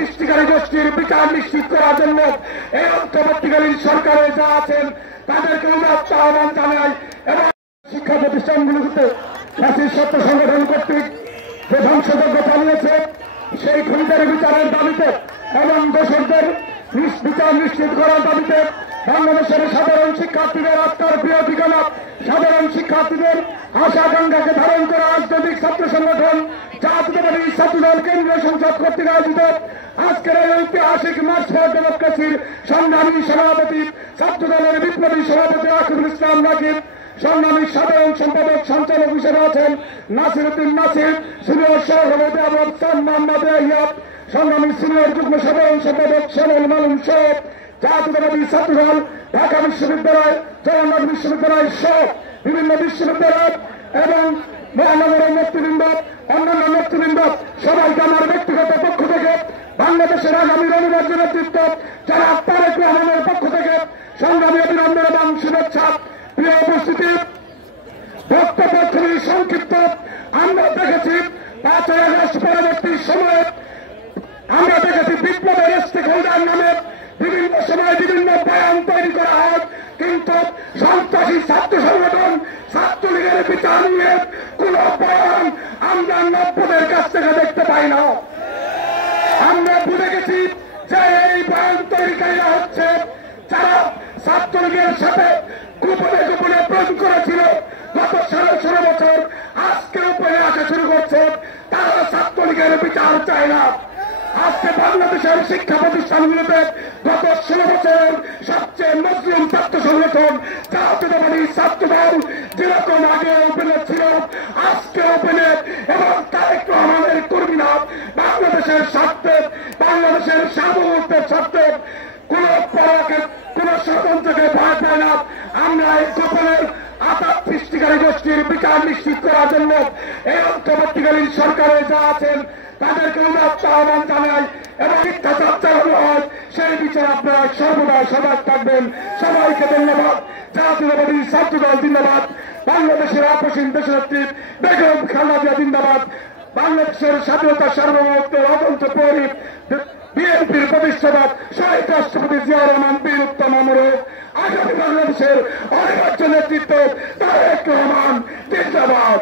সৃষ্টিকারী গোষ্ঠীর বিচার নিশ্চিত করার জন্য এই অন্তর্বর্তীকালীন সরকারে যা আছেন তাদেরকে উদাত্ত আহ্বান জানাই এবং শিক্ষা প্রতিষ্ঠানগুলোতে ফ্যাসিস্ট সত্য সংগঠন কর্তৃক যে ধ্বংসযজ্ঞ চালিয়েছে সেই খুনিদের বিচারের দাবিতে এবং দোষরদের বিচার নিশ্চিত করার দাবিতে বাংলাদেশের সাধারণ শিক্ষার্থীদের আজকের প্রিয় ঠিকানা সাধারণ শিক্ষার্থীদের আশা আকাঙ্ক্ষাকে ধারণ করা রাজনৈতিক ছাত্র সংগঠন জাতীয়তাবাদী ছাত্রদল কেন্দ্রীয় সংসদ কর্তৃক আয়োজিত আজকের এই ঐতিহাসিক মার্চ ফর ডেমোক্রেসির সংগ্রামী সভাপতি ছাত্রদলের বিপ্লবী সভাপতি আকিবুল ইসলাম রাকিব, সংগ্রামী সাধারণ সম্পাদক সঞ্চালক হিসেবে আছেন নাসির উদ্দিন নাসির, সিনিয়র সহসভাপতি আবু হাসান মোহাম্মদ ইয়াব, সংগ্রামী সিনিয়র যুগ্ম সাধারণ সম্পাদক শ্যামল মালুম সহ জাতীয়তাবাদী ছাত্রদল, ঢাকা বিশ্ববিদ্যালয়, জগন্নাথ বিশ্ববিদ্যালয় সহ বিভিন্ন বিশ্ববিদ্যালয় এবং মহানগরের নেতৃবৃন্দ, অন্যান্য নেতৃবৃন্দ সবাইকে আমার ব্যক্তিগত পক্ষ থেকে বাংলাদেশের আগামী অনিবার্য নেতৃত্ব যারা তারেক রহমানের পক্ষ থেকে সংগ্রামী অভিনন্দন এবং শুভেচ্ছা। প্রিয় উপস্থিতি, বক্তব্য খুবই সংক্ষিপ্ত। আমরা দেখেছি 5ই আগস্ট পরবর্তী সময়ে আমরা দেখেছি বিপ্লবের স্টেক হোল্ডার নামে বিভিন্ন সময় বিভিন্ন বয়ান তৈরি করা হয়, কিন্তু সন্ত্রাসী ছাত্র সংগঠন ছাত্রলীগের বিচার নিয়ে কোন বয়ান আমরা নব্যদের কাছ থেকে দেখতে পাই না। আমরা ভুলে গেছি যে এই বয়ান তৈরিকারীরা হচ্ছে যারা ছাত্রলীগের সাথে গোপনে গোপনে প্রেম করেছিল গত 16 বছর, আজকে উপরে আসা শুরু করছে। তারা ছাত্রলীগের বিচার চায় না। আজকে বাংলাদেশের শিক্ষা প্রতিষ্ঠানগুলোতে গত 16 বছরের সবচেয়ে মুসলিম ছাত্র সংগঠন জাতীয়তাবাদী ছাত্রদল যেরকম আগে ওপেনে ছিল আজকে ওপেনে এবং তারেক রহমানের কর্মীরা বাংলাদেশের স্বার্থে, বাংলাদেশের সার্বভৌমত্বের স্বার্থে কোন পরাকে কোন স্বতন্ত্রকে ভয় পায় না। আমরা এই গোপনের আঘাত সৃষ্টিকারী গোষ্ঠীর বিচার নিশ্চিত করার জন্য এই অন্তর্বর্তীকালীন সরকারে যা আছেন তাদেরকে উদাত্ত আহ্বান জানাই এবং মিথ্যাচার চালানো হয় সেই বিচার আপনারা সর্বদা সজাগ থাকবেন। সবাইকে ধন্যবাদ। জাতীয়তাবাদী ছাত্রদল জিন্দাবাদ, বাংলাদেশের আপসীন দেশনেত্রী বেগম খালেদা জিয়া জিন্দাবাদ, বাংলাদেশের স্বাধীনতা সার্বভৌমত্বের অতন্ত্র প্রহরী বিএনপির প্রতিষ্ঠাতা শহীদ রাষ্ট্রপতি জিয়া রহমান বীর উত্তম অমর হোক। আগামী বাংলাদেশের অনিবার্য নেতৃত্ব তারেক রহমান জিন্দাবাদ।